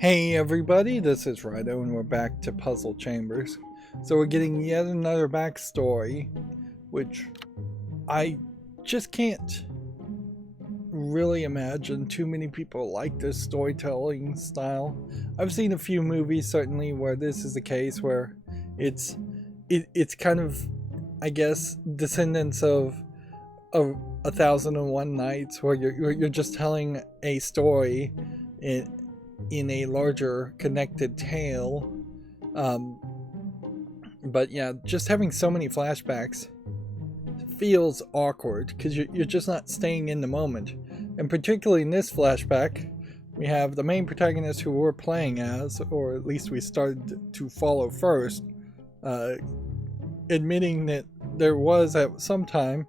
Hey everybody, this is Rydo and we're back to Puzzle Chambers. So we're getting yet another backstory, which I just can't really imagine too many people like this storytelling style. I've seen a few movies certainly where this is the case, where it's kind of, I guess, descendants of 1001 Nights, where you're just telling a story in a larger connected tale. But yeah, just having so many flashbacks feels awkward because you're just not staying in the moment. And particularly in this flashback, we have the main protagonist who we're playing as, or at least we started to follow first, admitting that there was at some time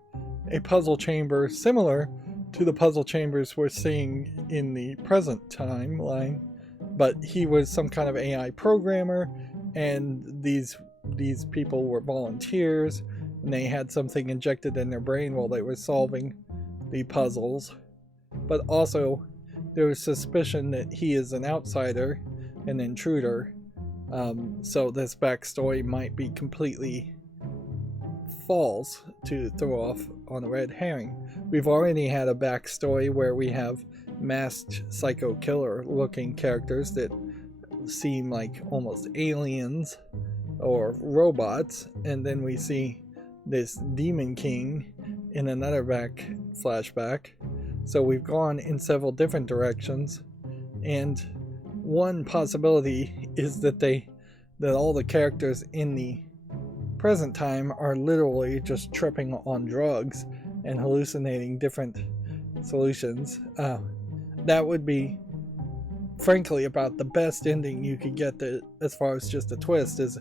a puzzle chamber similar to the puzzle chambers we're seeing in the present timeline, but he was some kind of AI programmer, and these people were volunteers, and they had something injected in their brain while they were solving the puzzles. But also, there was suspicion that he is an outsider, an intruder, so this backstory might be completely false to throw off on a red herring. We've already had a backstory where we have masked psycho killer looking characters that seem like almost aliens or robots, and then we see this demon king in another flashback. So we've gone in several different directions, and one possibility is that all the characters in the present time are literally just tripping on drugs and hallucinating different solutions. That would be, frankly, about the best ending you could get as far as just a twist, is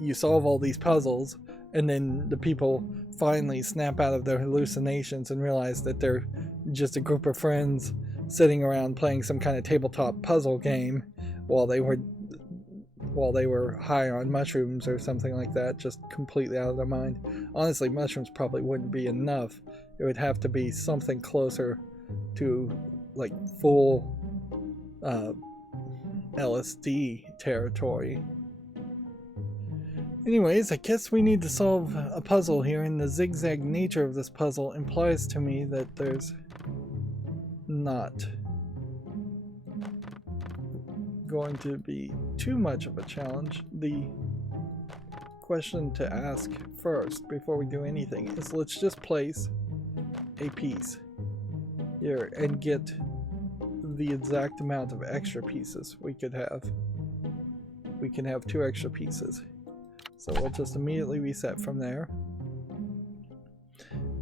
you solve all these puzzles and then the people finally snap out of their hallucinations and realize that they're just a group of friends sitting around playing some kind of tabletop puzzle game while they were high on mushrooms or something like that, just completely out of their mind. Honestly, mushrooms probably wouldn't be enough. It would have to be something closer to like full LSD territory. Anyways, I guess we need to solve a puzzle here, and the zigzag nature of this puzzle implies to me that there's not going to be too much of a challenge. The question to ask first before we do anything is, let's just place a piece here and get the exact amount of extra pieces we could have. We can have 2 extra pieces, so we'll just immediately reset from there.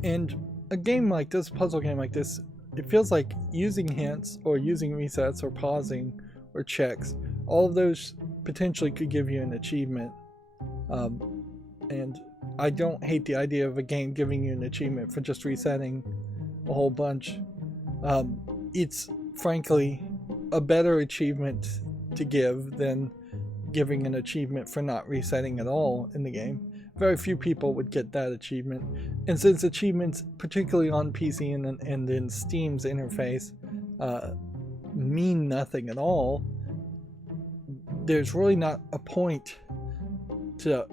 And a game like this, puzzle game like this, it feels like using hints or using resets or pausing or checks, all of those potentially could give you an achievement. And I don't hate the idea of a game giving you an achievement for just resetting a whole bunch. It's frankly a better achievement to give than giving an achievement for not resetting at all in the game. Very few people would get that achievement, and since achievements, particularly on PC and in Steam's interface, mean nothing at all, there's really not a point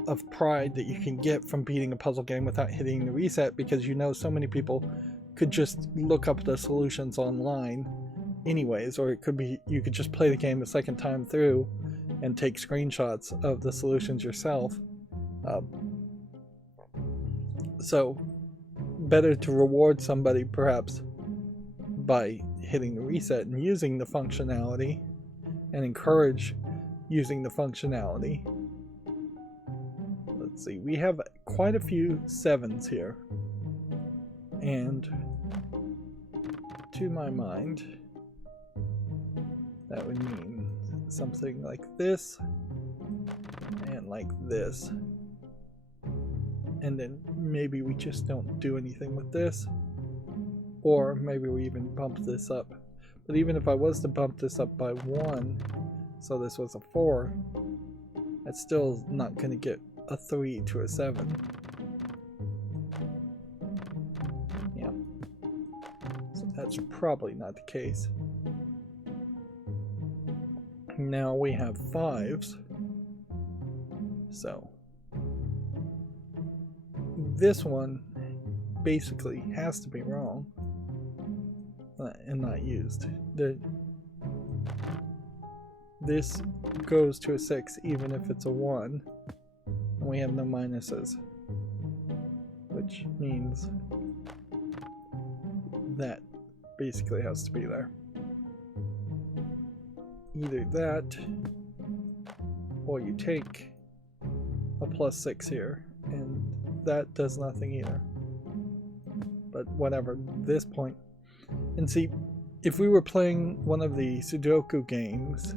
of pride that you can get from beating a puzzle game without hitting the reset, because you know so many people could just look up the solutions online anyways, or it could be you could just play the game a second time through and take screenshots of the solutions yourself. So better to reward somebody perhaps by hitting the reset and using the functionality, and encourage using the functionality. Let's see, we have quite a few 7s here, and to my mind that would mean something like this and like this, and then maybe we just don't do anything with this, or maybe we even bump this up. But even if I was to bump this up by 1, so this was a 4, that's still not going to get a 3 to a 7. Yeah, so that's probably not the case. Now we have 5s. So this one basically has to be wrong and not used. This goes to a 6 even if it's a 1, and we have no minuses, which means that basically has to be there. Either that, or you take a +6 here, and that does nothing either. But whatever, this point. And see, if we were playing one of the Sudoku games,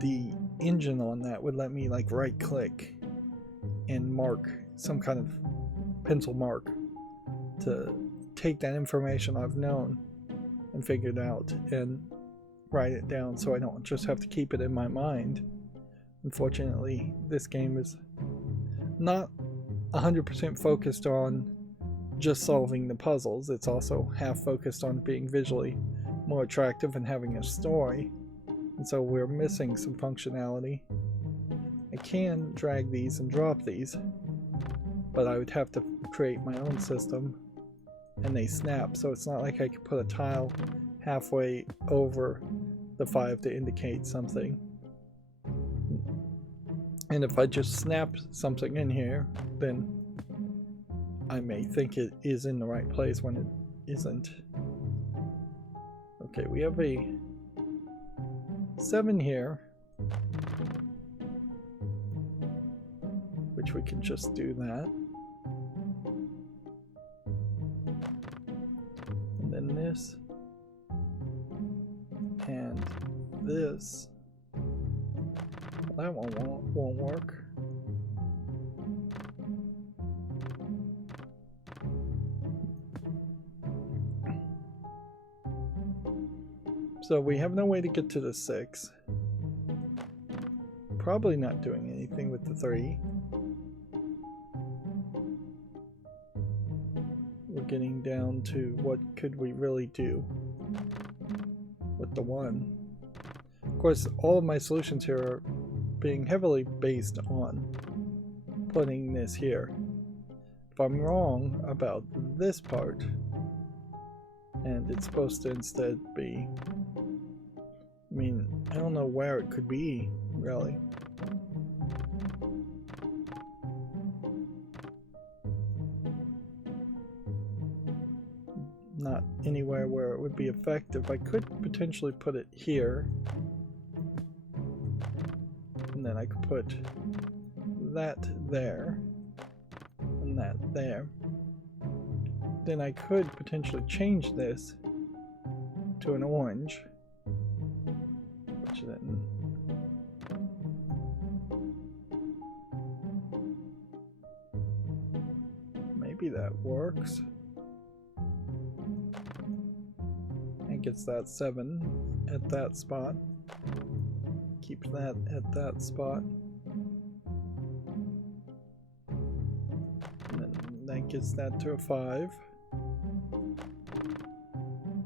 the engine on that would let me like right click and mark some kind of pencil mark to take that information I've known and figured out and write it down so I don't just have to keep it in my mind. Unfortunately, this game is not 100% focused on just solving the puzzles. It's also half focused on being visually more attractive and having a story, and so we're missing some functionality. I can drag these and drop these, but I would have to create my own system, and they snap, so it's not like I could put a tile halfway over the 5 to indicate something. And if I just snap something in here, then I may think it is in the right place when it isn't. Okay, we have a 7 here, which we can just do that. And then this. And this. That one won't work. So we have no way to get to the 6. Probably not doing anything with the 3. We're getting down to what could we really do with the 1. Of course, all of my solutions here are being heavily based on putting this here. If I'm wrong about this part, and it's supposed to instead be, I mean, I don't know where it could be, really. Not anywhere where it would be effective. I could potentially put it here. And then I could put that there. And that there. Then I could potentially change this to an orange. Which then maybe that works. And gets that 7 at that spot. Keep that at that spot. And then that gets that to a 5.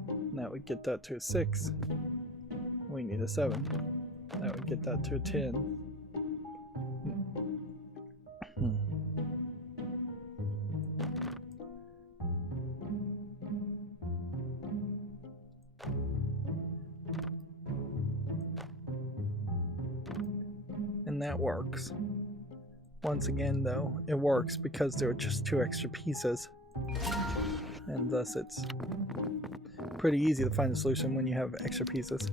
And that would get that to a 6. We need a 7. That would get that to a 10. And that works. Once again though, it works because there are just 2 extra pieces. And thus it's pretty easy to find a solution when you have extra pieces.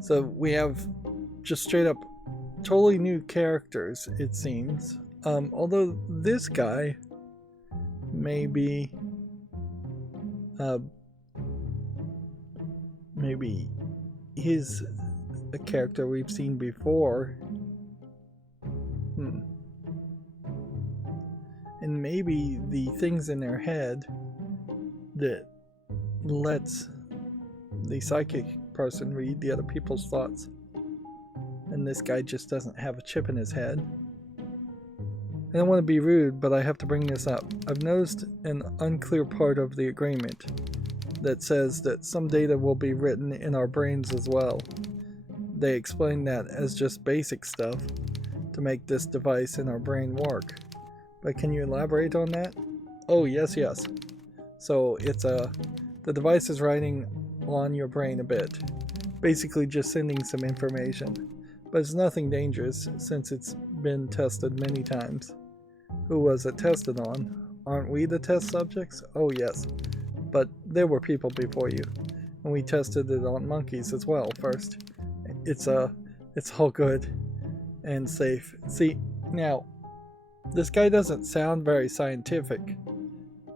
So we have just straight up totally new characters, it seems. Although this guy maybe he's a character we've seen before. And maybe the things in their head that lets the psychic person read the other people's thoughts, and this guy just doesn't have a chip in his head. I don't want to be rude, but I have to bring this up. I've noticed an unclear part of the agreement that says that some data will be written in our brains as well. they explain that as just basic stuff to make this device in our brain work. But can you elaborate on that? Oh, yes. So the device is writing on your brain a bit, basically just sending some information. But it's nothing dangerous since it's been tested many times. Who was it tested on? Aren't we the test subjects? Oh yes, but there were people before you, and we tested it on monkeys as well first. It's all good and safe. See, now, this guy doesn't sound very scientific,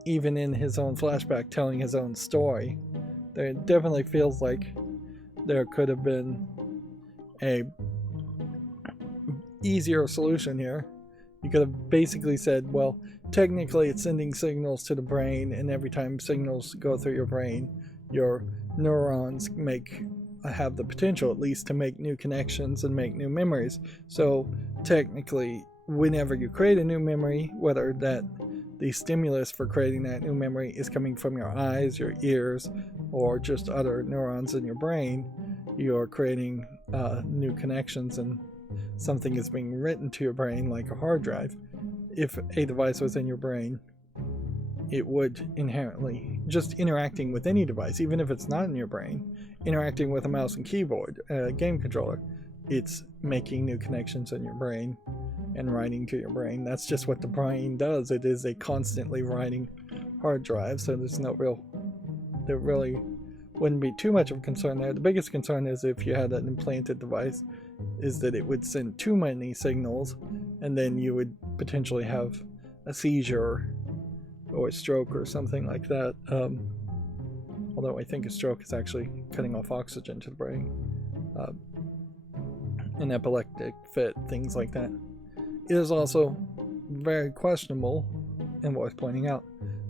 even in his own flashback telling his own story. There definitely feels like there could have been a easier solution here. You could have basically said, well, technically it's sending signals to the brain, and every time signals go through your brain, your neurons have the potential at least to make new connections and make new memories. So technically, whenever you create a new memory, whether that the stimulus for creating that new memory is coming from your eyes, your ears, or just other neurons in your brain, you're creating new connections, and something is being written to your brain like a hard drive. If a device was in your brain, it would inherently, just interacting with any device, even if it's not in your brain, interacting with a mouse and keyboard, a game controller, it's making new connections in your brain and writing to your brain. That's just what the brain does. It is a constantly writing hard drive, so there really wouldn't be too much of a concern there. The biggest concern is if you had an implanted device, is that it would send too many signals, and then you would potentially have a seizure or a stroke or something like that. Although I think a stroke is actually cutting off oxygen to the brain. An epileptic fit, things like that. It is also very questionable and worth pointing out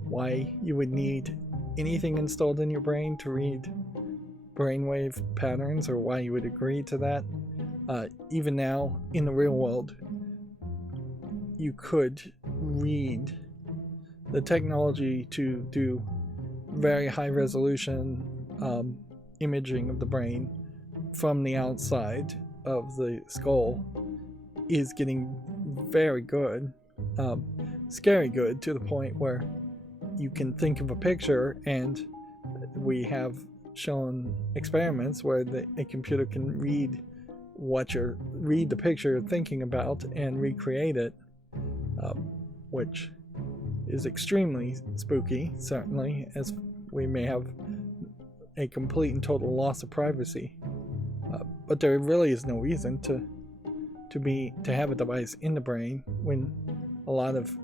why you would need anything installed in your brain to read brainwave patterns, or why you would agree to that. Even now, in the real world, you could read the technology to do very high resolution imaging of the brain from the outside of the skull is getting very good, scary good, to the point where you can think of a picture, and we have shown experiments where a computer can read the picture you're thinking about and recreate it, which is extremely spooky, certainly, as we may have a complete and total loss of privacy. But there really is no reason to have a device in the brain when a lot of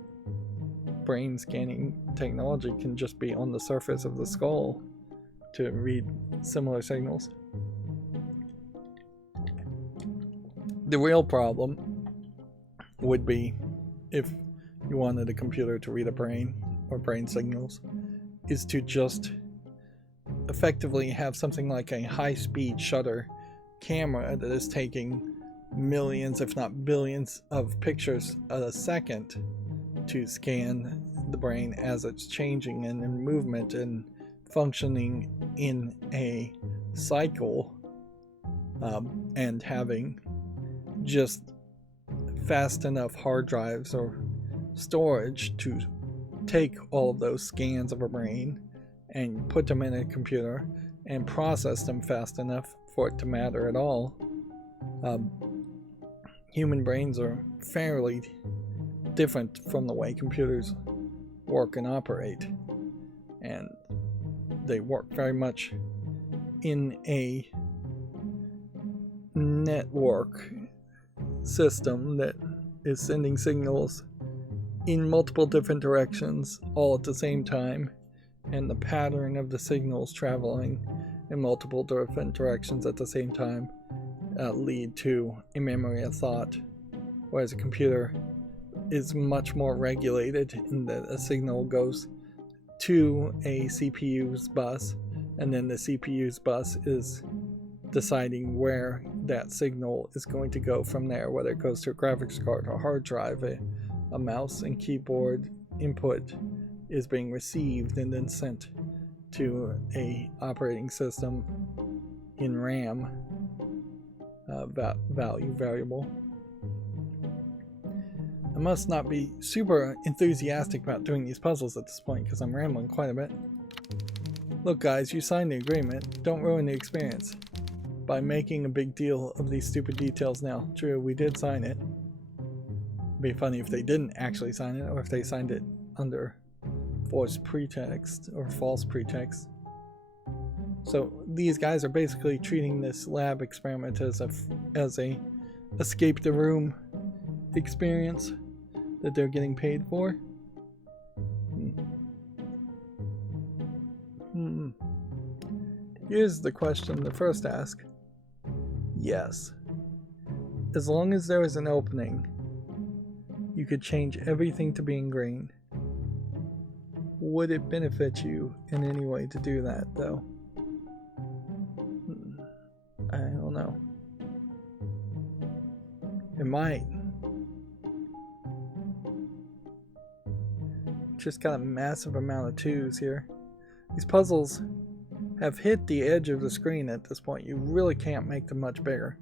brain scanning technology can just be on the surface of the skull to read similar signals. The real problem would be if you wanted a computer to read a brain or brain signals, is to just effectively have something like a high-speed shutter camera that is taking millions, if not billions, of pictures a second to scan the brain as it's changing and in movement and functioning in a cycle, and having just fast enough hard drives or storage to take all of those scans of a brain and put them in a computer and process them fast enough for it to matter at all. Human brains are fairly different from the way computers work and operate, and they work very much in a network system that is sending signals in multiple different directions all at the same time, and the pattern of the signals traveling in multiple different directions at the same time lead to a memory of thought, whereas a computer is much more regulated in that a signal goes to a CPU's bus, and then the CPU's bus is deciding where that signal is going to go from there, whether it goes to a graphics card or hard drive. A mouse and keyboard input is being received and then sent to a operating system in RAM, value variable. I must not be super enthusiastic about doing these puzzles at this point because I'm rambling quite a bit. Look guys, you signed the agreement. Don't ruin the experience by making a big deal of these stupid details now. True, we did sign it. It'd be funny if they didn't actually sign it, or if they signed it under forced pretext or false pretext. So these guys are basically treating this lab experiment as a escape the room experience that they're getting paid for. Here's the question the first ask. Yes. As long as there is an opening, you could change everything to being green. Would it benefit you in any way to do that, though? I don't know. It might. Just got a massive amount of 2s here. These puzzles have hit the edge of the screen at this point. You really can't make them much bigger.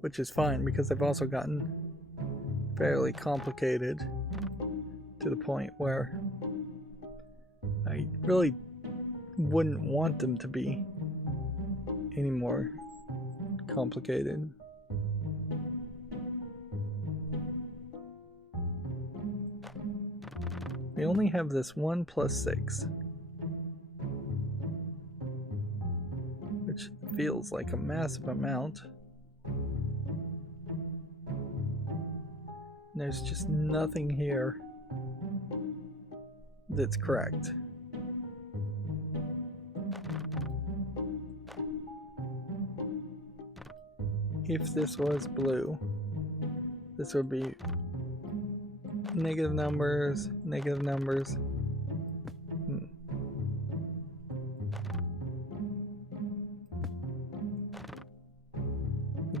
Which is fine because they've also gotten fairly complicated to the point where I really wouldn't want them to be any more complicated. We only have this 1 plus 6, which feels like a massive amount. There's just nothing here that's correct. If this was blue, this would be negative numbers, negative numbers.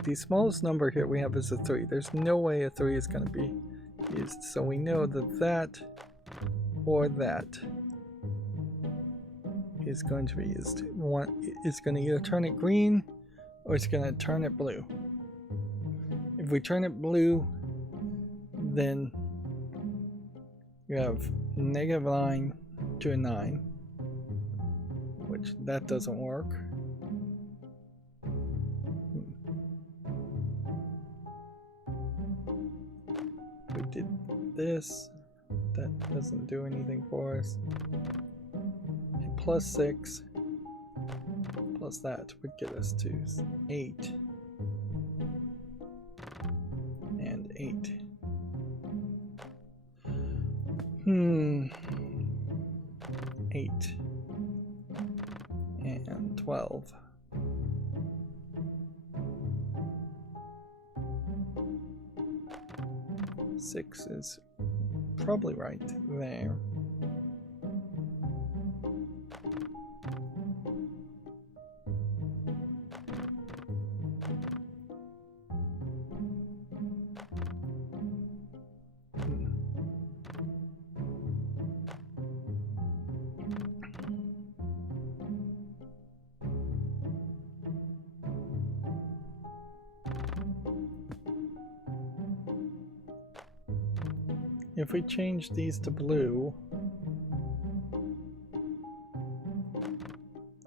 The smallest number here we have is a 3. There's no way a 3 is going to be used. So we know that that or that is going to be used. It's going to either turn it green or it's going to turn it blue. If we turn it blue, then you have -9 to a 9, which that doesn't work. We did this, that doesn't do anything for us. A +6 plus that would get us to 8 and 8. 8 and 12. Six is probably right there. If we change these to blue,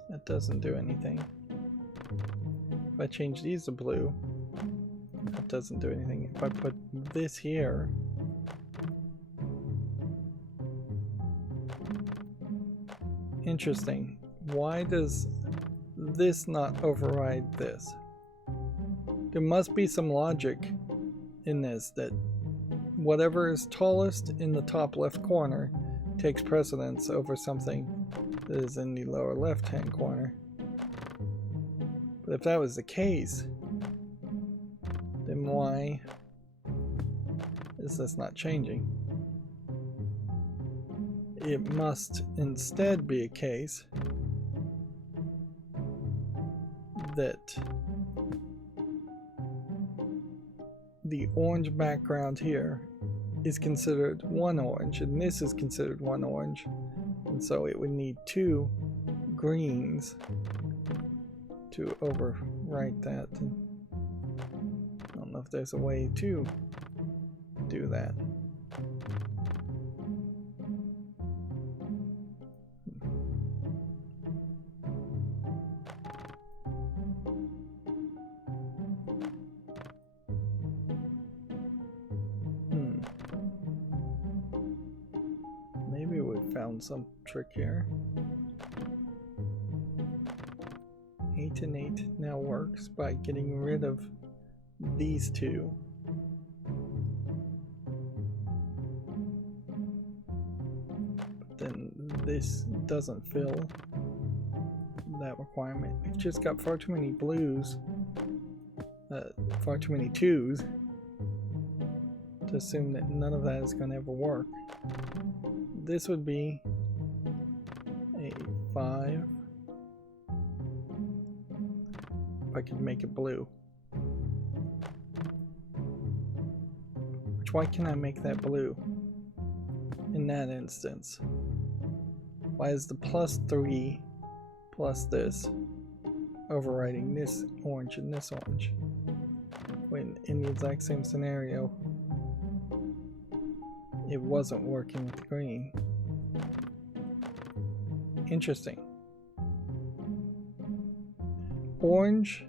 that doesn't do anything. If I change these to blue, that doesn't do anything. If I put this here, interesting. Why does this not override this? There must be some logic in this that whatever is tallest in the top left corner takes precedence over something that is in the lower left hand corner. But if that was the case, then why is this not changing? It must instead be a case that the orange background here is considered one orange, and this is considered one orange, and so it would need 2 greens to overwrite that. I don't know if there's a way to do that. Maybe we found some trick here. 8 and 8 now works by getting rid of these two. But then this doesn't fill that requirement. We've just got far too many blues, far too many twos to assume that none of that is going to ever work. This would be a 5. If I could make it blue. Which, why can I make that blue in that instance? Why is the +3 plus this overriding this orange and this orange? When in the exact same scenario, it wasn't working with the green. Interesting. Orange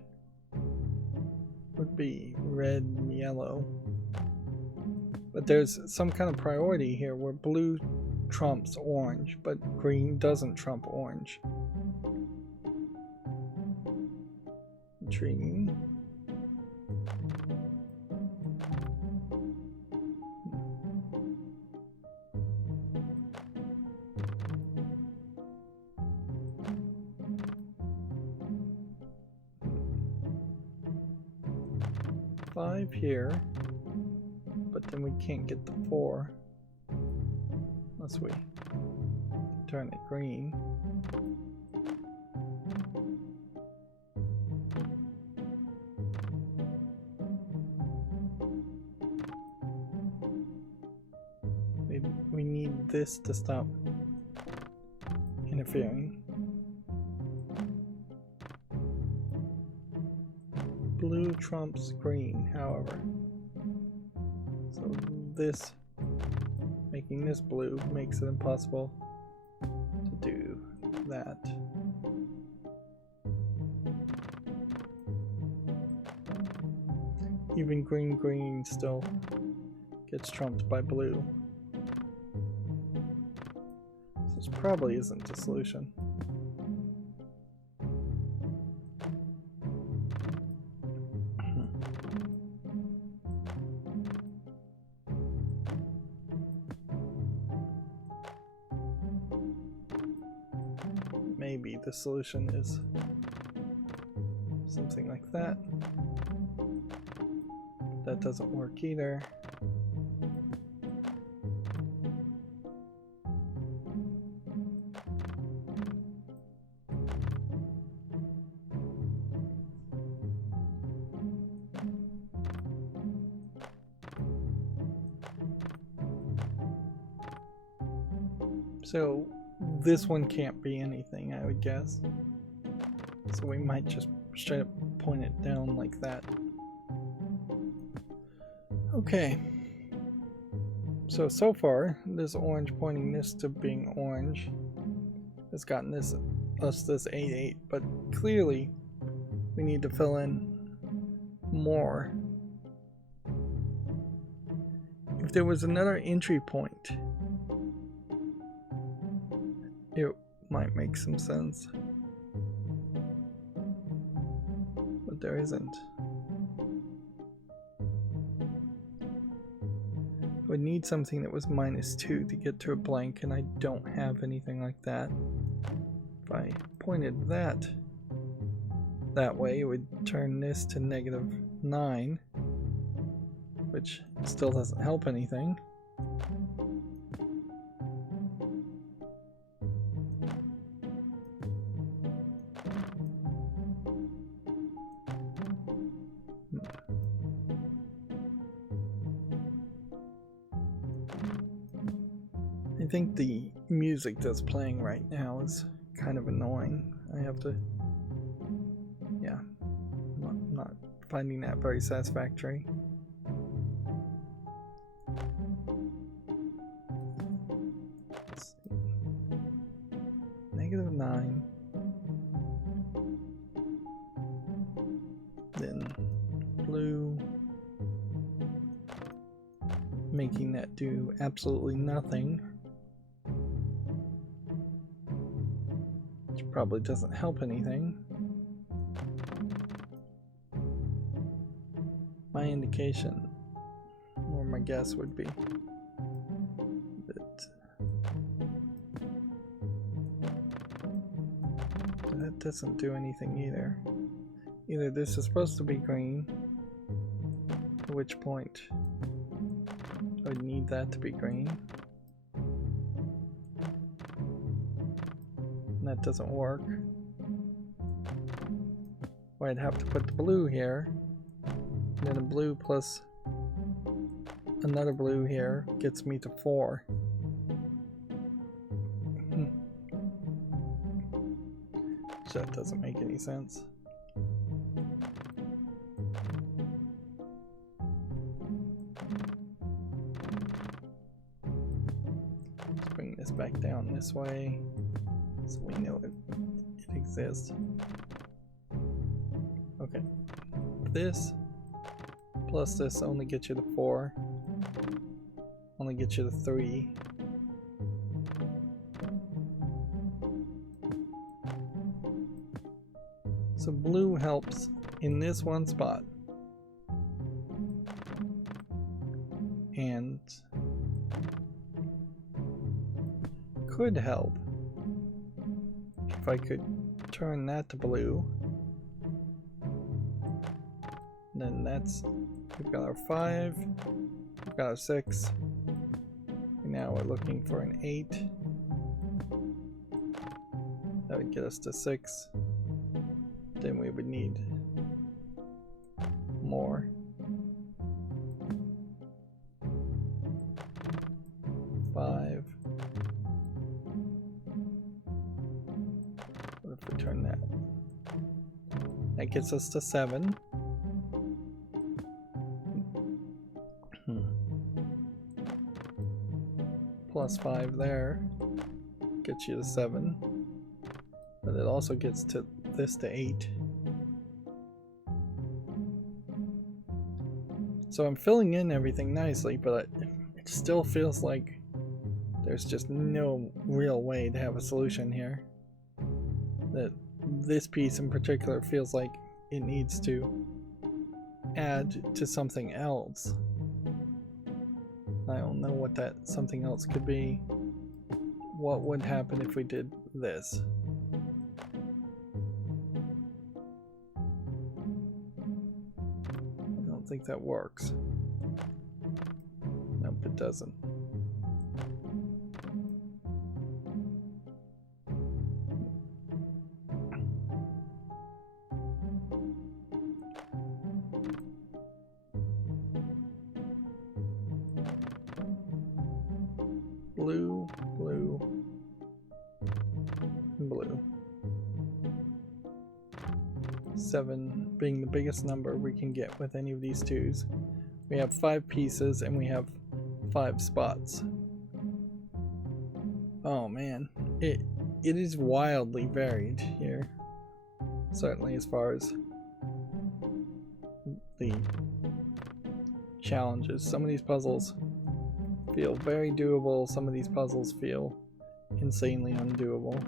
would be red and yellow. But there's some kind of priority here where blue trumps orange, but green doesn't trump orange. Intriguing. Here, but then we can't get the 4 unless we turn it green. Maybe we need this to stop interfering. Blue trumps green, however. So this, making this blue, makes it impossible to do that. Even green still gets trumped by blue. So this probably isn't the solution. Maybe the solution is something like that. That doesn't work either. So this one can't be anything, I would guess. So we might just straight up point it down like that. Okay. So far, this orange pointing this to being orange has gotten us this 8-8, but clearly we need to fill in more. If there was another entry point, it might make some sense, but there isn't. I would need something that was -2 to get to a blank, and I don't have anything like that. If I pointed that way, it would turn this to -9, which still doesn't help anything. I think the music that's playing right now is kind of annoying. I have to, yeah, I'm not finding that very satisfactory. Let's see. -9. Then blue, making that do absolutely nothing, which probably doesn't help anything. My indication, or my guess, would be that that doesn't do anything either. Either this is supposed to be green, at which point I would need that to be green, and that doesn't work. Well, I'd have to put the blue here, and then a blue plus another blue here gets me to 4. So that doesn't make any sense. Let's bring this back down this way so we know it exists. Okay, this plus this only gets you to 4, only gets you to 3. So blue helps in this one spot, and could help if I could turn that to blue. And then that's, we've got our 5, we've got our 6, and now we're looking for an 8. That would get us to 6. Then we would need more. Five. What if we turn that? That gets us to 7. Plus 5 there gets you to 7. But it also gets to this to 8. So I'm filling in everything nicely, but it still feels like there's just no real way to have a solution here. That this piece in particular feels like it needs to add to something else. I don't know what that something else could be. What would happen if we did this? I don't think that works. Nope, it doesn't. Blue, blue, blue. 7 being the biggest number we can get with any of these twos. We have 5 pieces and we have 5 spots. Oh man, it is wildly varied here. Certainly as far as the challenges. Some of these puzzles feel very doable, some of these puzzles feel insanely undoable.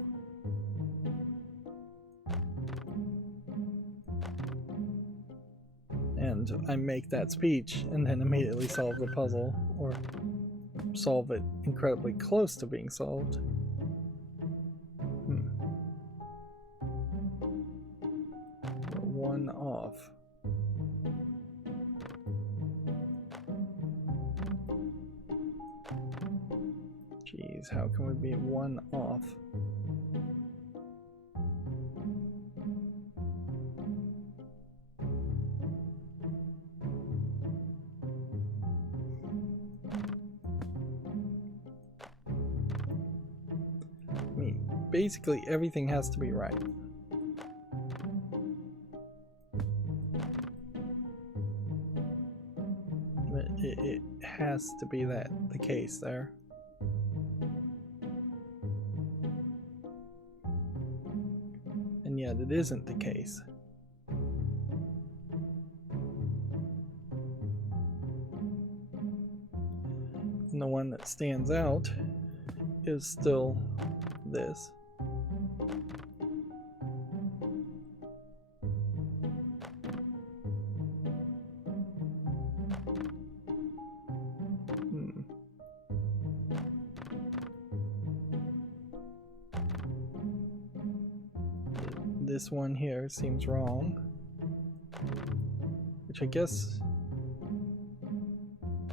And I make that speech and then immediately solve the puzzle, or solve it incredibly close to being solved. We're 1 off. Jeez, how can we be 1 off? basically everything has to be right. It has to be the case there. And yet it isn't the case. And the one that stands out is still this. This one here seems wrong, which I guess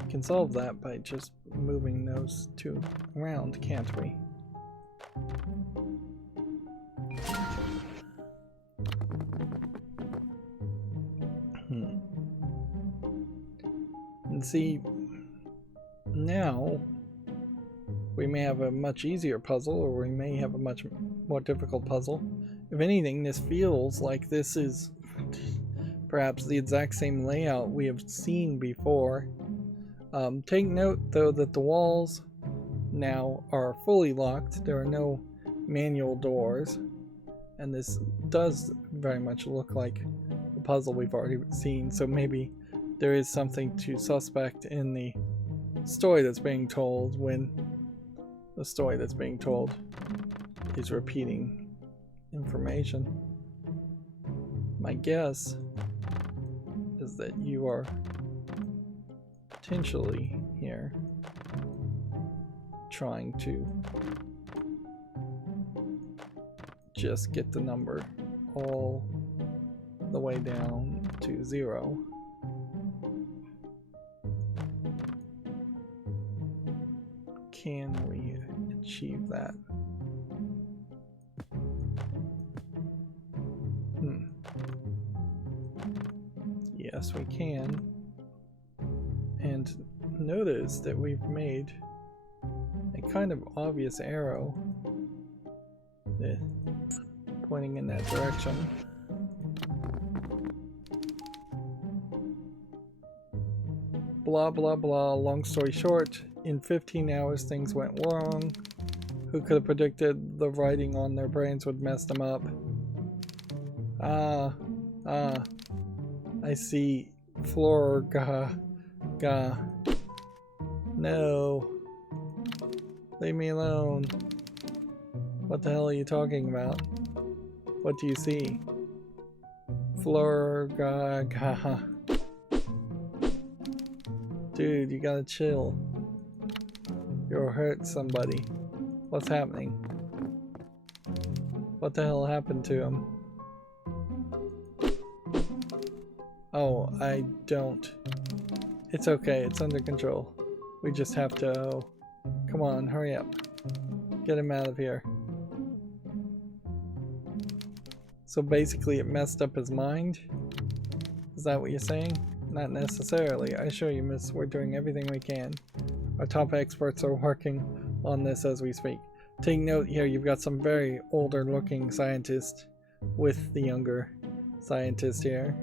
we can solve that by just moving those two around, can't we? And see, now we may have a much easier puzzle, or we may have a much more difficult puzzle. If anything, this feels like this is perhaps the exact same layout we have seen before. Take note though that the walls now are fully locked. There are no manual doors, and this does very much look like the puzzle we've already seen, so maybe there is something to suspect in the story that's being told when the story that's being told is repeating information. My guess is that you are potentially here trying to just get the number all the way down to 0. Can we achieve that? Yes, we can. And notice that we've made a kind of obvious arrow pointing in that direction. Blah blah blah, long story short, in 15 hours things went wrong. Who could have predicted the writing on their brains would mess them up? I see. No. Leave me alone. What the hell are you talking about? What do you see? Dude, you gotta chill. You'll hurt somebody. What's happening? What the hell happened to him? Oh, I don't. It's okay, it's under control. We just have to... Oh, come on, hurry up. Get him out of here. So basically it messed up his mind? Is that what you're saying? Not necessarily. I assure you, miss, we're doing everything we can. Our top experts are working on this as we speak. Take note here, you've got some very older looking scientists with the younger scientist here.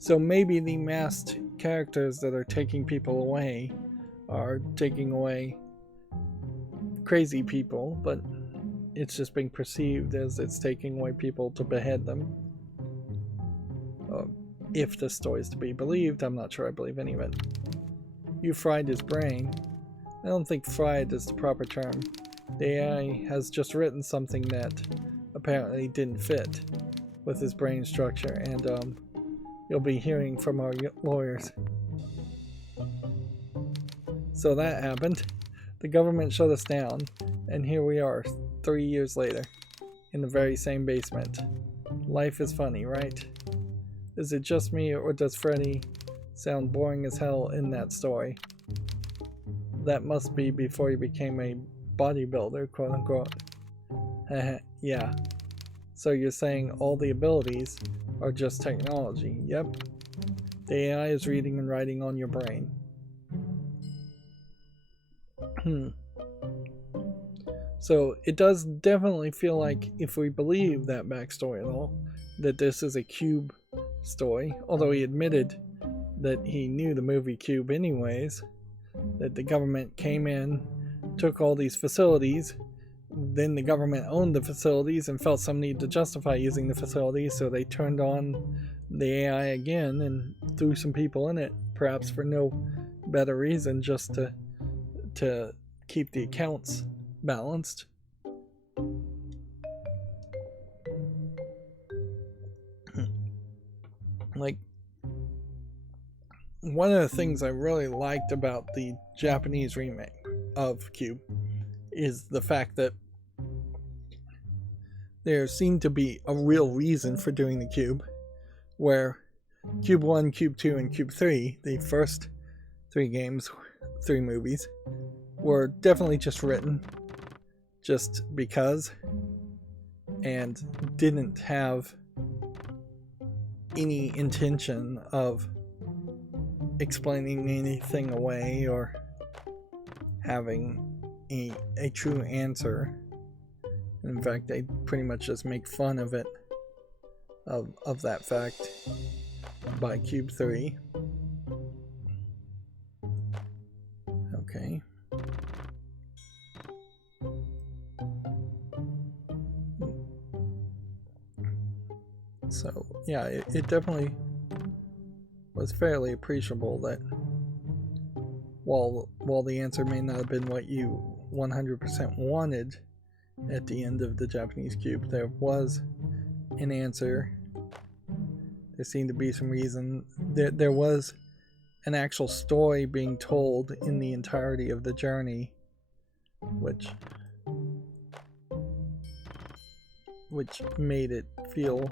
So maybe the masked characters that are taking people away are taking away crazy people, but it's just being perceived as it's taking away people to behead them. If the story is to be believed, I'm not sure I believe any of it. You fried his brain. I don't think fried is the proper term. The AI has just written something that apparently didn't fit with his brain structure, and you'll be hearing from our lawyers. So that happened. The government shut us down, and here we are 3 years later in the very same basement. Life is funny, right? Is it just me, or does Freddy sound boring as hell in that story? That must be before he became a bodybuilder, quote unquote. Yeah. So you're saying all the abilities are just technology? Yep. The AI is reading and writing on your brain. So it does definitely feel like, if we believe that backstory at all, that this is a Cube story, although he admitted that he knew the movie Cube anyways, that the government came in, took all these facilities, then the government owned the facilities and felt some need to justify using the facilities, so they turned on the AI again and threw some people in it, perhaps for no better reason, just to keep the accounts balanced. Like, one of the things I really liked about the Japanese remake of Cube is the fact that there seemed to be a real reason for doing the Cube, where Cube 1, Cube 2, and Cube 3, the first 3 games, 3 movies, were definitely just written just because, and didn't have any intention of explaining anything away or having a true answer. In fact, they pretty much just make fun of it, of that fact, by Cube 3. Okay. So, yeah, it definitely was fairly appreciable that while the answer may not have been what you 100% wanted at the end of the Japanese Cube, there was an answer. There seemed to be some reason. There was an actual story being told in the entirety of the journey, which made it feel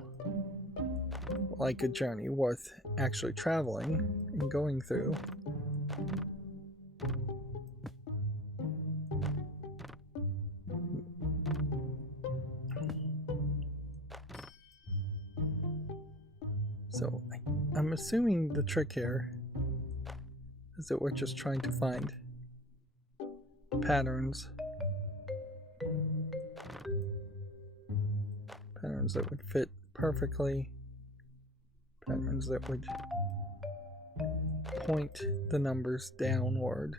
like a journey worth actually traveling and going through. So I'm assuming the trick here is that we're just trying to find patterns that would fit perfectly, patterns that would point the numbers downward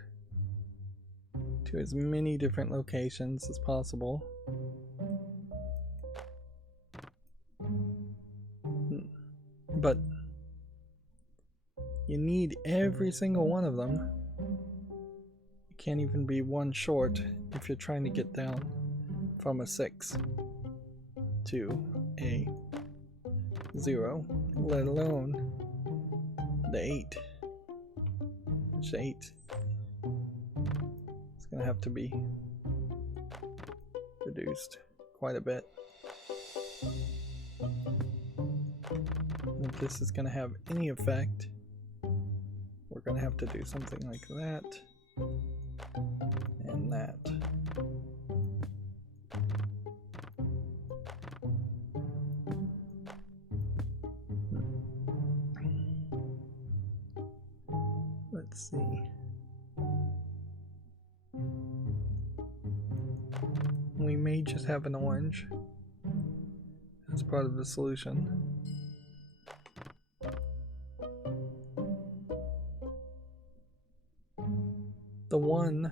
to as many different locations as possible. But you need every single one of them. You can't even be one short if you're trying to get down from a 6 to a 0, let alone the 8. Which 8 is going to have to be reduced quite a bit. If this is going to have any effect, we're going to have to do something like that and that. Let's see. We may just have an orange as part of the solution. The 1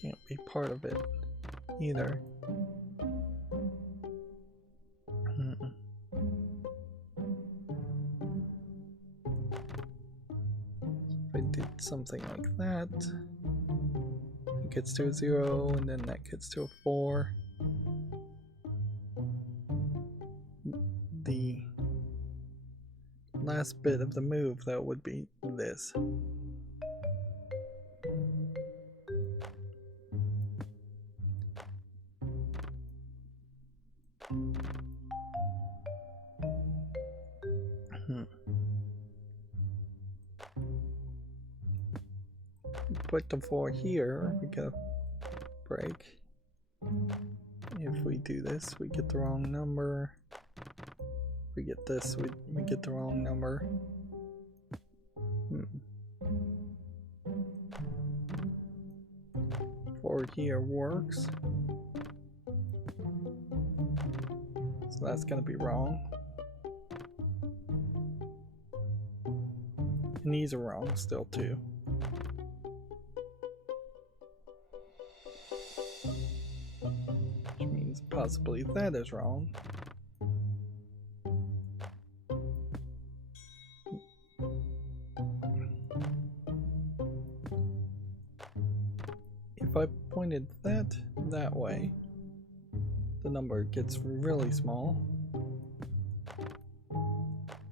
can't be part of it either. If I did something like that, it gets to a 0, and then that gets to a 4. The last bit of the move, though, would be this. Put the 4 here, we get a break. If we do this, we get the wrong number. If we get this, we get the wrong number. 4 4 here works. So that's going to be wrong. And these are wrong still too. Which means possibly that is wrong. If I pointed that way, the number gets really small.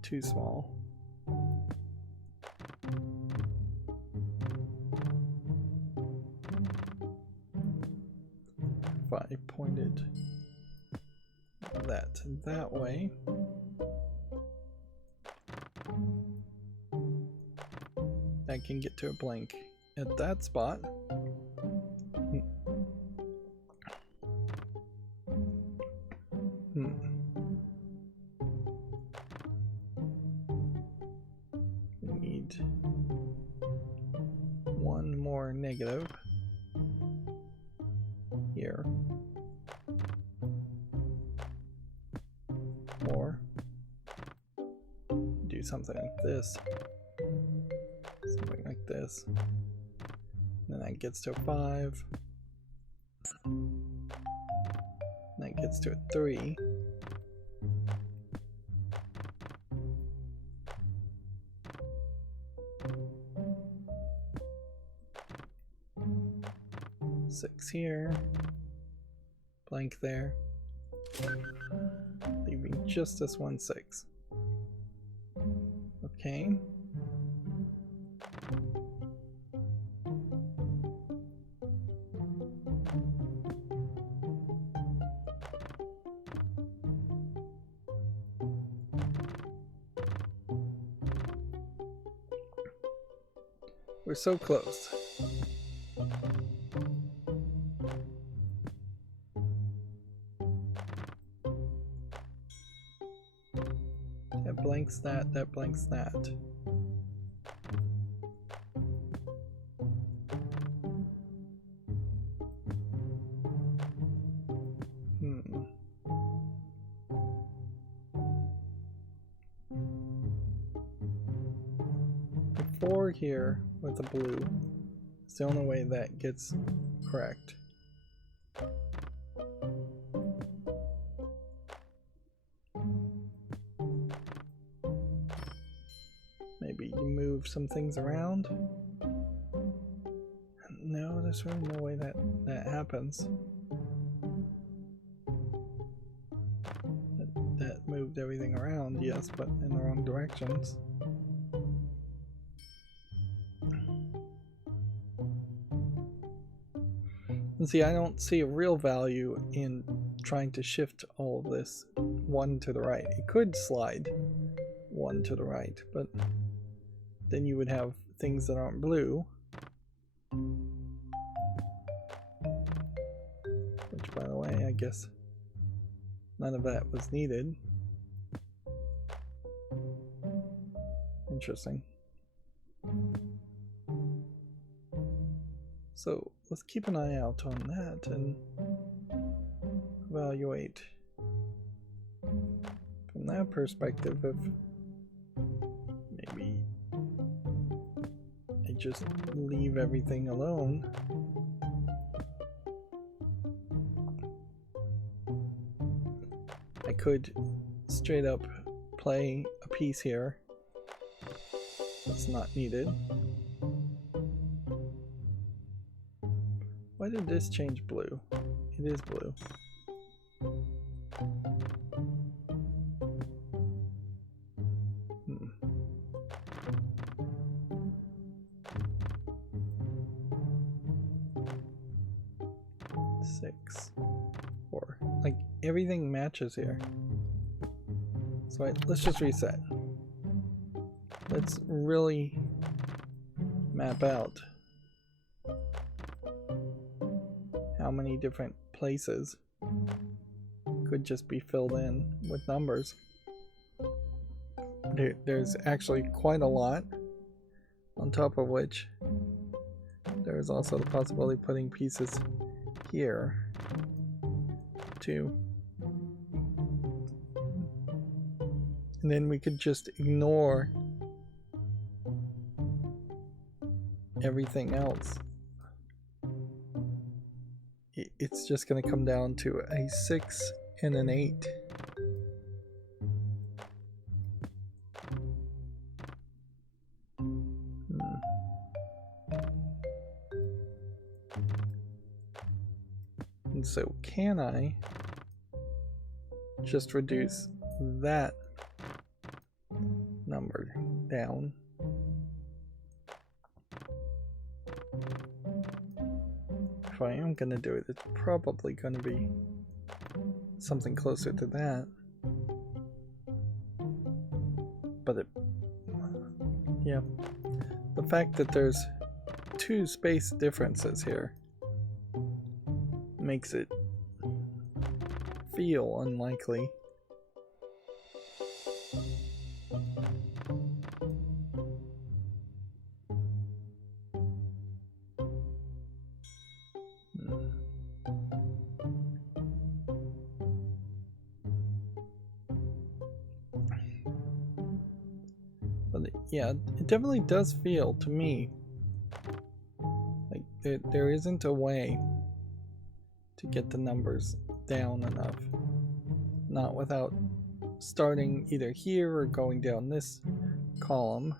Too small. If I pointed that way, I can get to a blank at that spot. We need one more negative here. Or do something like this. Something like this. Then that gets to a 5. That gets to a 3. Six here, blank there, leaving just this one 6. Okay. We're so close. That blanks that, that blanks that. Four here with the blue. It's the only way that gets correct. Maybe you move some things around. No, there's really no way that happens. That moved everything around, yes, but in the wrong directions. And see, I don't see a real value in trying to shift all of this one to the right. It could slide one to the right, but then you would have things that aren't blue. Which, by the way, I guess none of that was needed. Interesting. So let's keep an eye out on that and evaluate from that perspective if maybe I just leave everything alone. I could straight up play a piece here that's not needed. Why did this change blue? It is blue. Six, 4. Like everything matches here. So let's just reset. Let's really map out how many different places could just be filled in with numbers. There's actually quite a lot, on top of which There is also the possibility of putting pieces here too. And then we could just ignore everything else. It's just going to come down to a 6 and an 8. And so can I just reduce that number down? If I am going to do it, it's probably going to be something closer to that. But it, yeah, the fact that there's 2 space differences here makes it feel unlikely. But yeah, it definitely does feel to me like there isn't a way to get the numbers down enough. Not without starting either here or going down this column.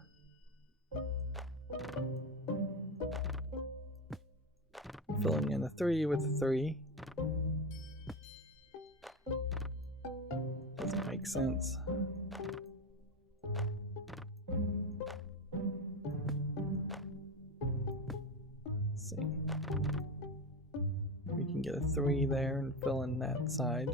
Filling in a 3 with a 3. Doesn't make sense. Let's see. We can get a 3 there and fill in that side.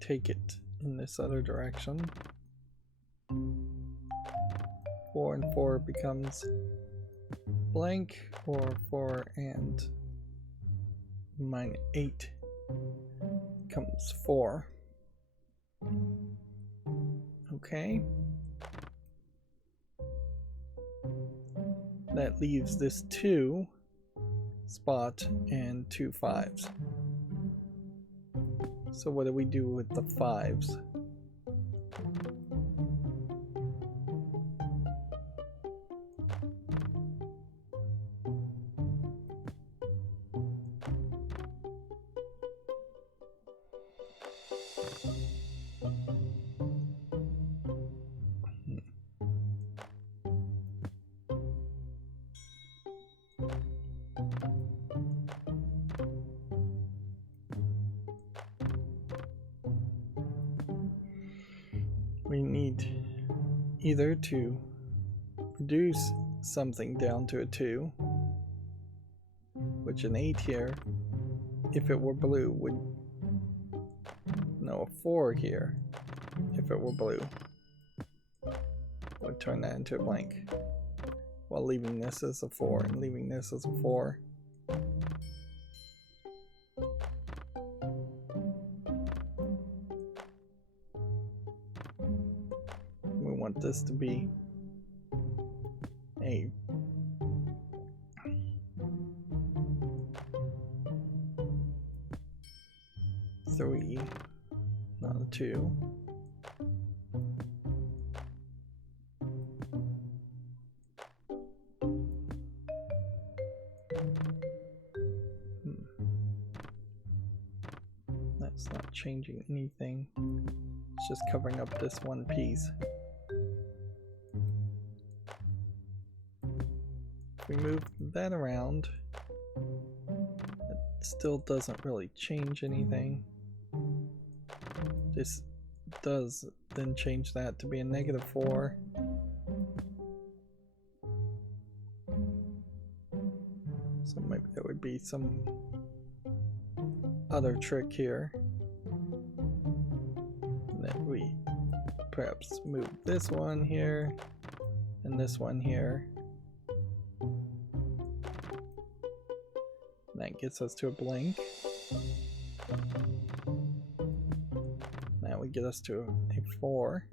Take it in this other direction. 4 and 4 becomes blank, or 4 and -8 becomes 4. Okay. That leaves this 2 spot and 2 5s. So what do we do with the 5s? We need either to reduce something down to a 2, which an 8 here, if it were blue, would, no, a 4 here, if it were blue, would turn that into a blank, while leaving this as a 4 and leaving this as a 4. Want this to be a three, not a 2. That's not changing anything. It's just covering up this one piece. We move that around. It still doesn't really change anything. This does then change that to be a -4. So maybe there would be some other trick here. And then we perhaps move this one here and this one here. That gets us to a blink. That would get us to a 4.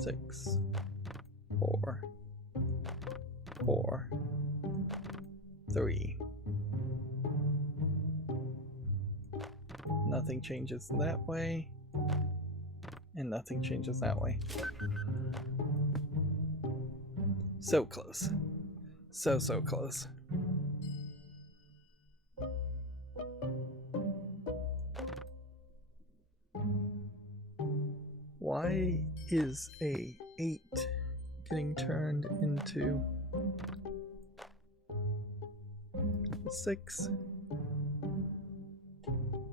Six, 4, 4, 3. Nothing changes that way, and nothing changes that way. So close. So close. Why is a 8 getting turned into a 6?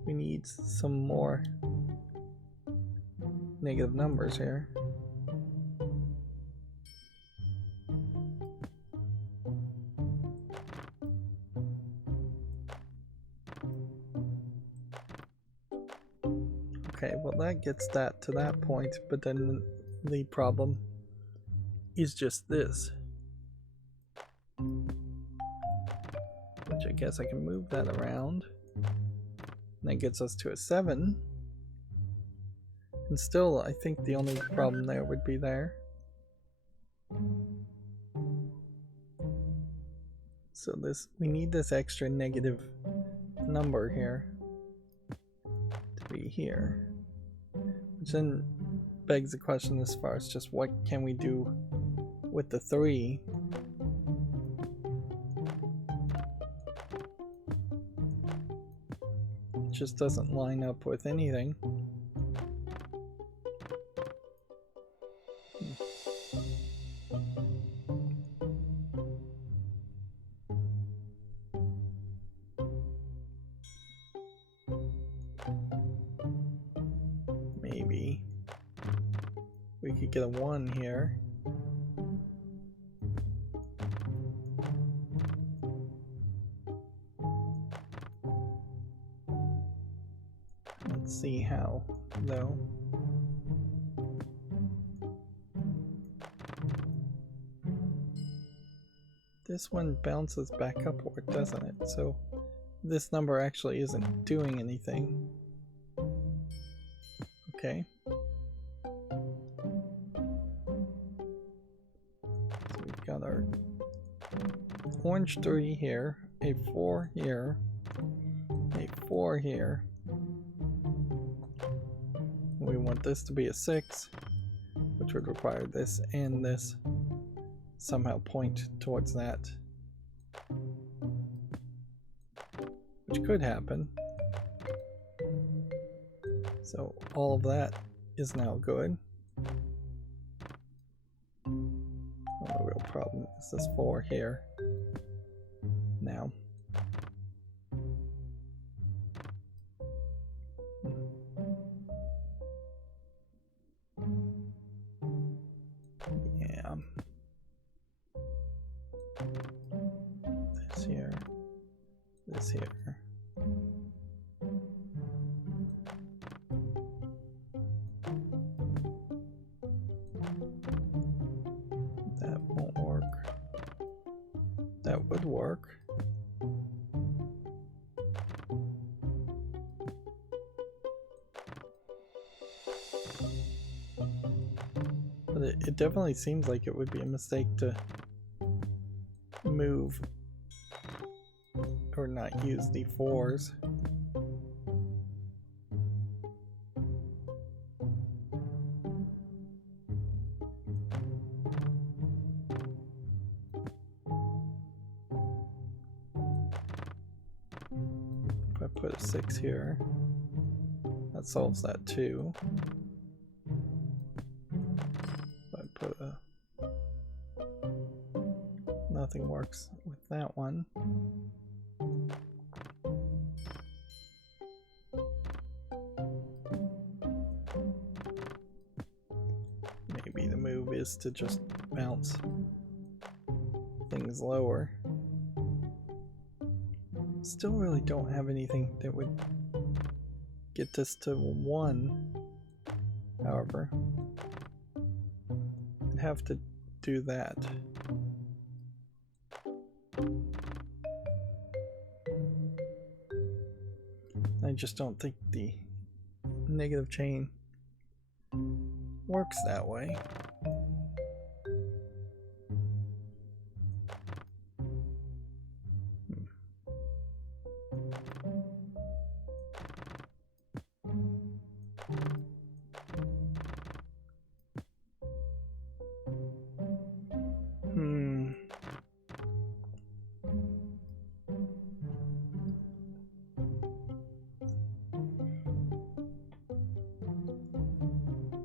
We need some more negative numbers here. Okay, well that gets that to that point, but then the problem is just this. Which I guess I can move that around. And that gets us to a 7. And still, I think the only problem there would be there. So we need this extra negative number here to be here. Which then begs the question as far as just what can we do with the 3? It just doesn't line up with anything. Maybe we could get a 1 here. Let's see how, though. This one bounces back upward, doesn't it? So this number actually isn't doing anything. Okay. So we've got our orange 3 here, a 4 here, a 4 here. We want this to be a 6, which would require this and this somehow point towards that. Which could happen. So all of that is now good. The real problem is this 4 here. Now. Yeah. This here. This here. That won't work. That would work. But it definitely seems like it would be a mistake to move or not use the 4s. If I put a 6 here, that solves that too. If I put a... nothing works with that one. Maybe the move is to just bounce things lower. Still really don't have anything that would get this to 1. However, I'd have to do that. I just don't think the negative chain works that way.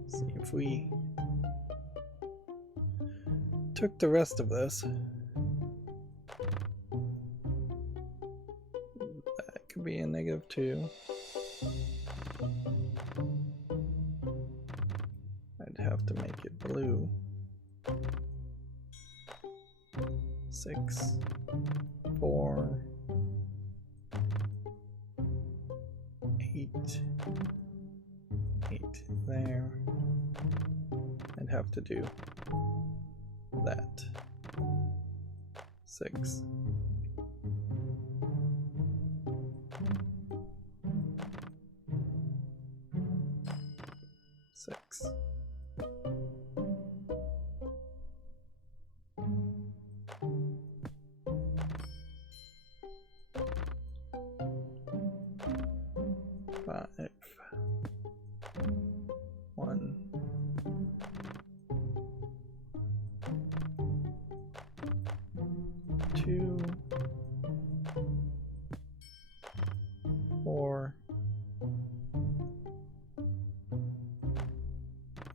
See if we took the rest of this. That could be a -2. I'd have to make it blue. 6, 4, 8, 8 there. I'd have to do that. 6. Five. 1. 2. 4.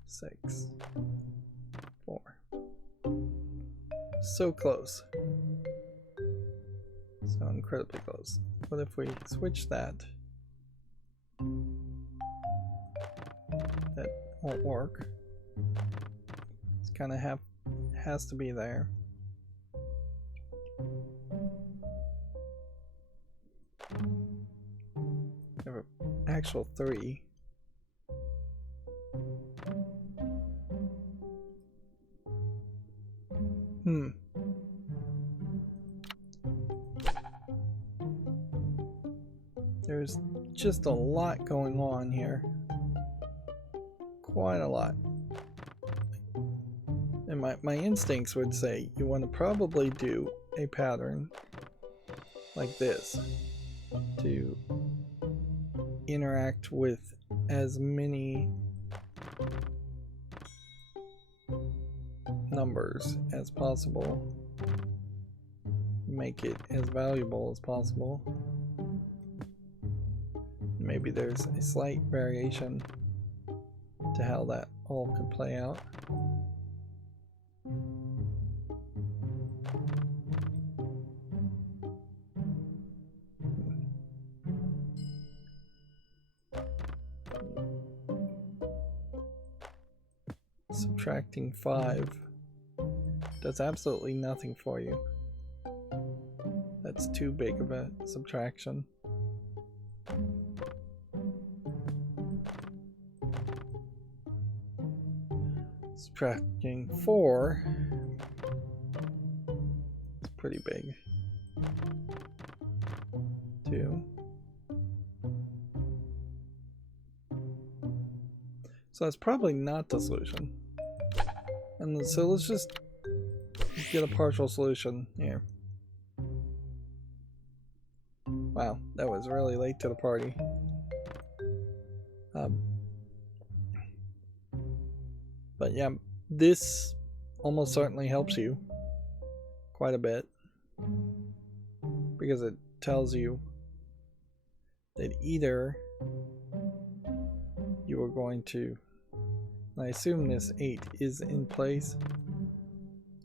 6. 4. So close. So incredibly close. What if we switch that? That won't work. It's kind of has to be there. Have an actual 3. There's just a lot going on here. Quite a lot. And my instincts would say you want to probably do a pattern like this to interact with as many numbers as possible. Make it as valuable as possible. Maybe there's a slight variation to how that all could play out. Subtracting 5 does absolutely nothing for you. That's too big of a subtraction. Subtracting 4 is pretty big. 2. So that's probably not the solution. And so let's just get a partial solution here. Wow, that was really late to the party. But yeah, this almost certainly helps you quite a bit because it tells you that either you are going to, and I assume this 8 is in place,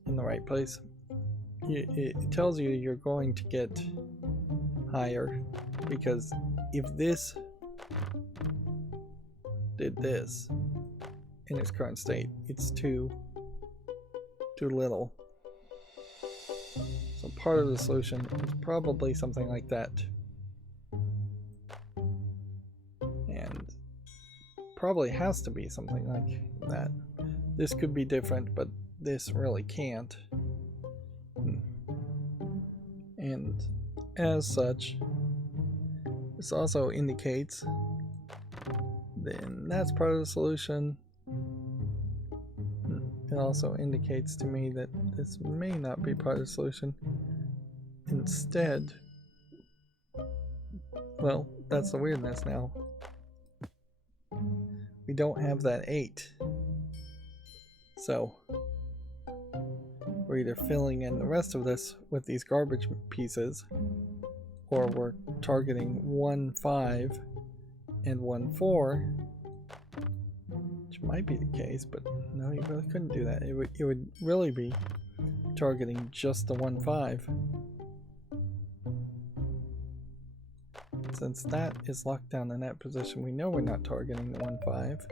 in the right place. It tells you you're going to get higher because if this did this in its current state, it's too little. So part of the solution is probably something like that. And probably has to be something like that. This could be different, but this really can't. And as such, this also indicates then that's part of the solution. It also indicates to me that this may not be part of the solution. Instead, well, that's the weirdness now. We don't have that 8. So we're either filling in the rest of this with these garbage pieces, or we're targeting 1, 5 and 1, 4, which might be the case, but no, you really couldn't do that. It would really be targeting just the 1, 5. Since that is locked down in that position, we know we're not targeting the 1, 5.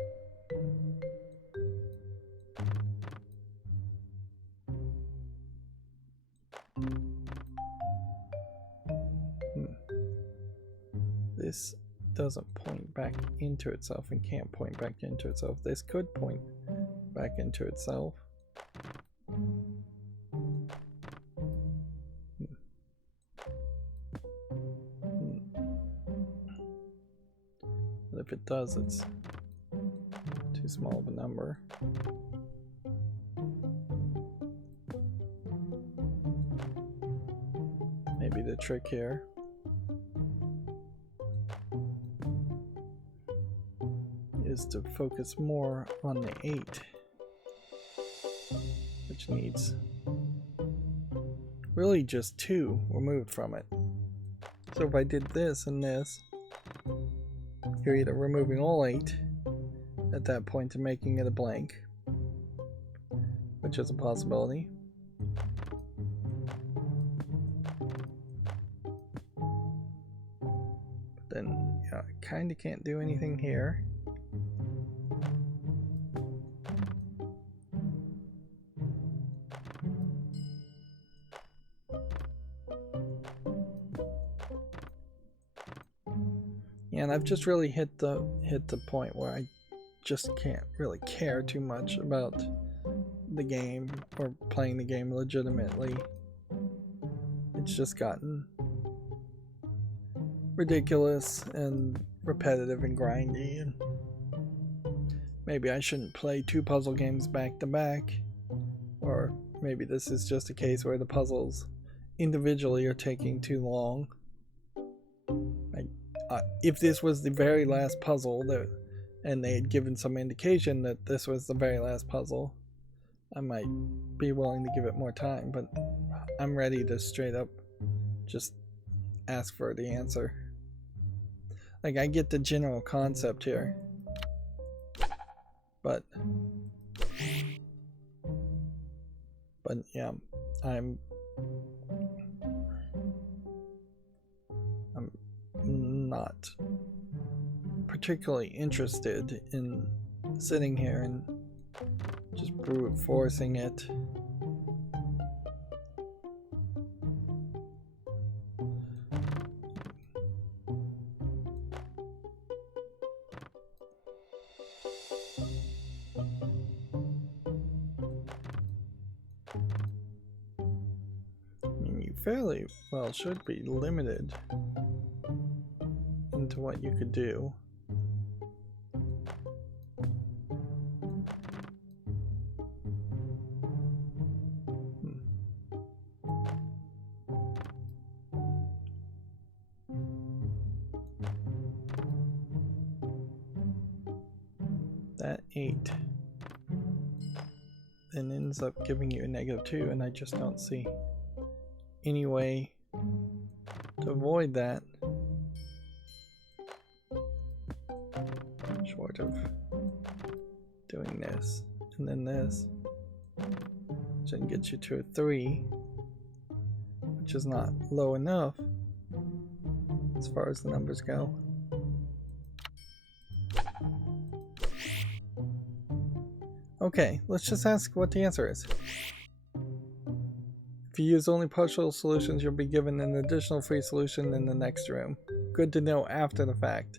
This doesn't point back into itself and can't point back into itself. This could point back into itself. But if it does, it's too small of a number. Maybe the trick here is to focus more on the 8, which needs really just 2 removed from it. So if I did this and this, you're either removing all 8 at that point and making it a blank, which is a possibility. But then, yeah, I kind of can't do anything here. And I've just really hit the point where I just can't really care too much about the game or playing the game legitimately. It's just gotten ridiculous and repetitive and grindy, and maybe I shouldn't play 2 puzzle games back to back, or maybe this is just a case where the puzzles individually are taking too long. If this was the very last puzzle and they had given some indication that this was the very last puzzle, I might be willing to give it more time, but I'm ready to straight up just ask for the answer. Like, I get the general concept here, but yeah, I'm not particularly interested in sitting here and just brute forcing it. I mean, you fairly well should be limited into what you could do. That 8 then ends up giving you a -2, and I just don't see any way to avoid that short of doing this and then this, which then gets you to a 3, which is not low enough as far as the numbers go. Okay, let's just ask what the answer is. If you use only partial solutions, you'll be given an additional free solution in the next room. Good to know after the fact.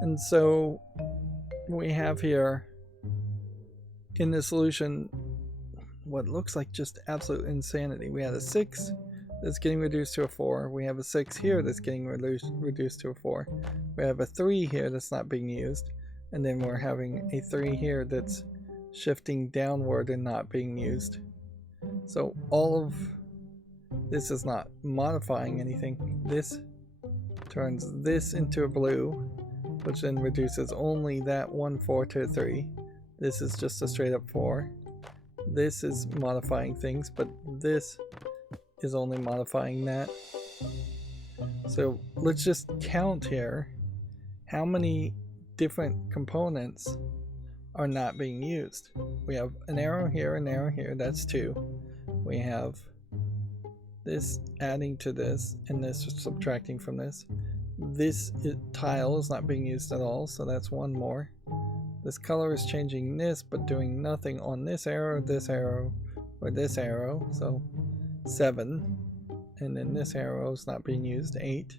And so we have here in the solution what looks like just absolute insanity. We had a 6 that's getting reduced to a 4. We have a 6 here that's getting reduced to a 4. We have a 3 here that's not being used. And then we're having a 3 here that's shifting downward and not being used. So all of this is not modifying anything. This turns this into a blue, which then reduces only that 1 4 to a 3. This is just a straight up 4. This is modifying things, but this is only modifying that. So let's just count here how many different components are not being used. We have an arrow here, an arrow here, that's 2. We have this adding to this, and this subtracting from this. This tile is not being used at all, so that's 1 more. This color is changing this, but doing nothing on this arrow, or this arrow, so 7. And then this arrow is not being used, 8.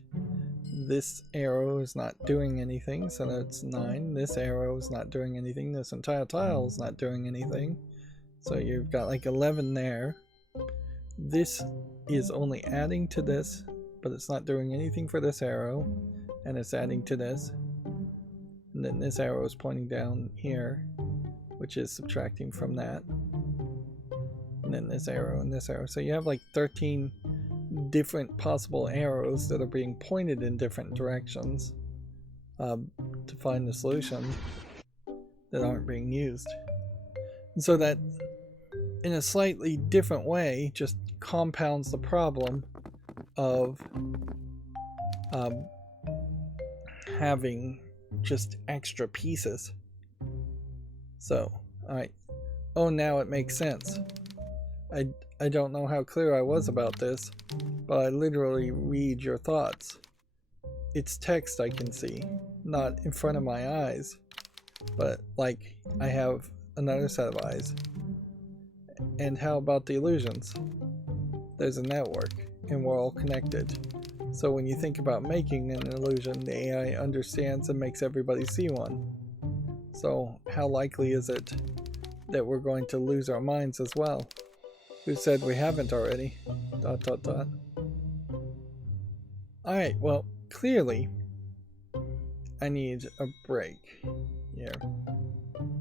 This arrow is not doing anything, so that's 9. This arrow is not doing anything. This entire tile is not doing anything. So you've got like 11 there. This is only adding to this, but it's not doing anything for this arrow, and it's adding to this. And then this arrow is pointing down here, which is subtracting from that. And then this arrow and this arrow. So you have like 13 different possible arrows that are being pointed in different directions to find the solution that aren't being used. And so that, in a slightly different way, just compounds the problem of having just extra pieces. So, alright. Oh, now it makes sense. I don't know how clear I was about this, but I literally read your thoughts. It's text I can see, not in front of my eyes, but like I have another set of eyes. And how about the illusions? There's a network, and we're all connected. So when you think about making an illusion, the AI understands and makes everybody see one. So how likely is it that we're going to lose our minds as well? Who said we haven't already? ... Alright, well, clearly I need a break here.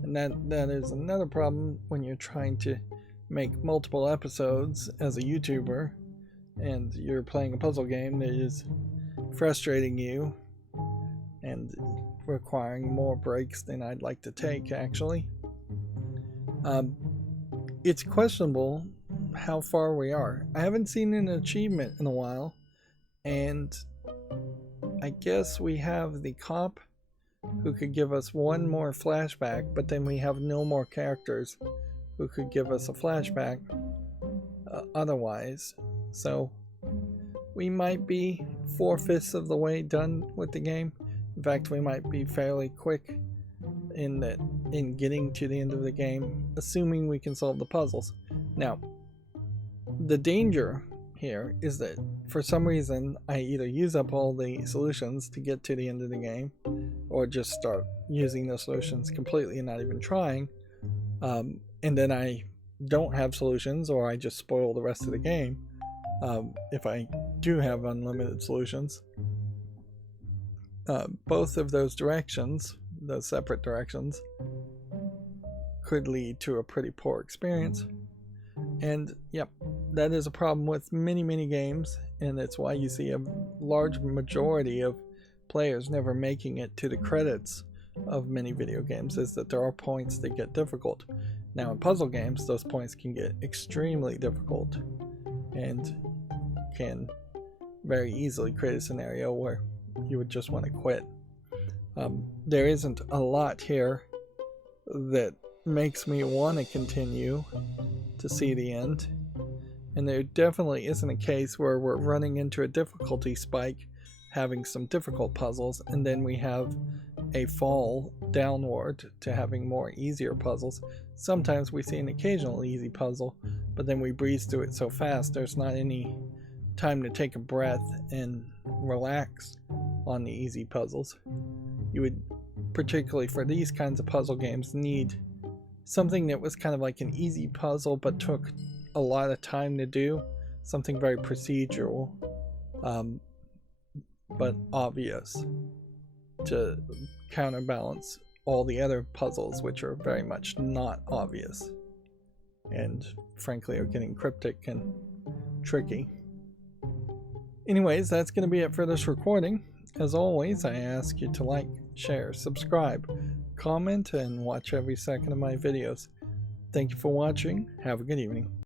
And that is another problem when you're trying to make multiple episodes as a YouTuber and you're playing a puzzle game that is frustrating you and requiring more breaks than I'd like to take, actually. It's questionable how far we are. I haven't seen an achievement in a while, and I guess we have the cop who could give us one more flashback, but then we have no more characters who could give us a flashback otherwise. So we might be 4/5 of the way done with the game. In fact, we might be fairly quick in getting to the end of the game, assuming we can solve the puzzles. Now, the danger here is that for some reason I either use up all the solutions to get to the end of the game, or just start using those solutions completely and not even trying, and then I don't have solutions, or I just spoil the rest of the game if I do have unlimited solutions. Both of those directions, those separate directions, could lead to a pretty poor experience. And yep, that is a problem with many games, and that's why you see a large majority of players never making it to the credits of many video games, is that there are points that get difficult. Now in puzzle games, those points can get extremely difficult and can very easily create a scenario where you would just want to quit. There isn't a lot here that makes me want to continue to see the end, and there definitely isn't a case where we're running into a difficulty spike, having some difficult puzzles, and then we have a fall downward to having more easier puzzles. Sometimes we see an occasional easy puzzle, but then we breeze through it so fast there's not any time to take a breath and relax on the easy puzzles. You would particularly for these kinds of puzzle games, need something that was kind of like an easy puzzle but took a lot of time to do, something very procedural, but obvious, to counterbalance all the other puzzles which are very much not obvious and frankly are getting cryptic and tricky. Anyways, that's going to be it for this recording. As always, I ask you to like, share, subscribe, comment, and watch every second of my videos. Thank you for watching. Have a good evening.